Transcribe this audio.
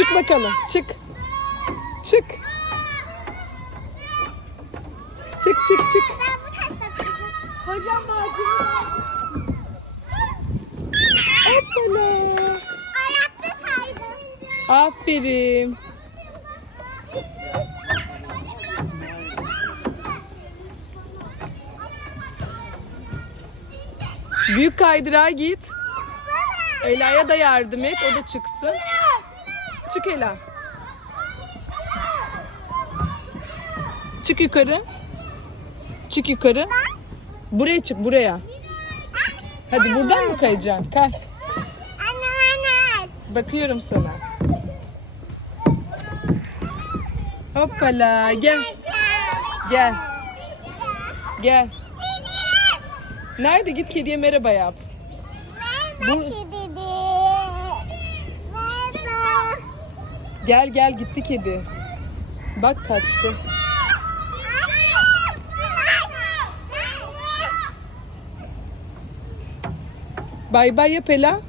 Çık bakalım. Çık. Çık. Çık çık çık. Hocam. Aferin. Büyük kaydırağa git. Ela'ya da yardım et. O da çıksın. Çık Ela. Çık yukarı. Çık yukarı. Buraya çık buraya. Hadi buradan mı kayacaksın? Kay. Bakıyorum sana. Hoppala gel. Gel. Gel. Nerede git kediye merhaba yap. Bu- kedi. Merhaba. Gel gel gitti kedi. Bak kaçtı. Bay bay yap Ela.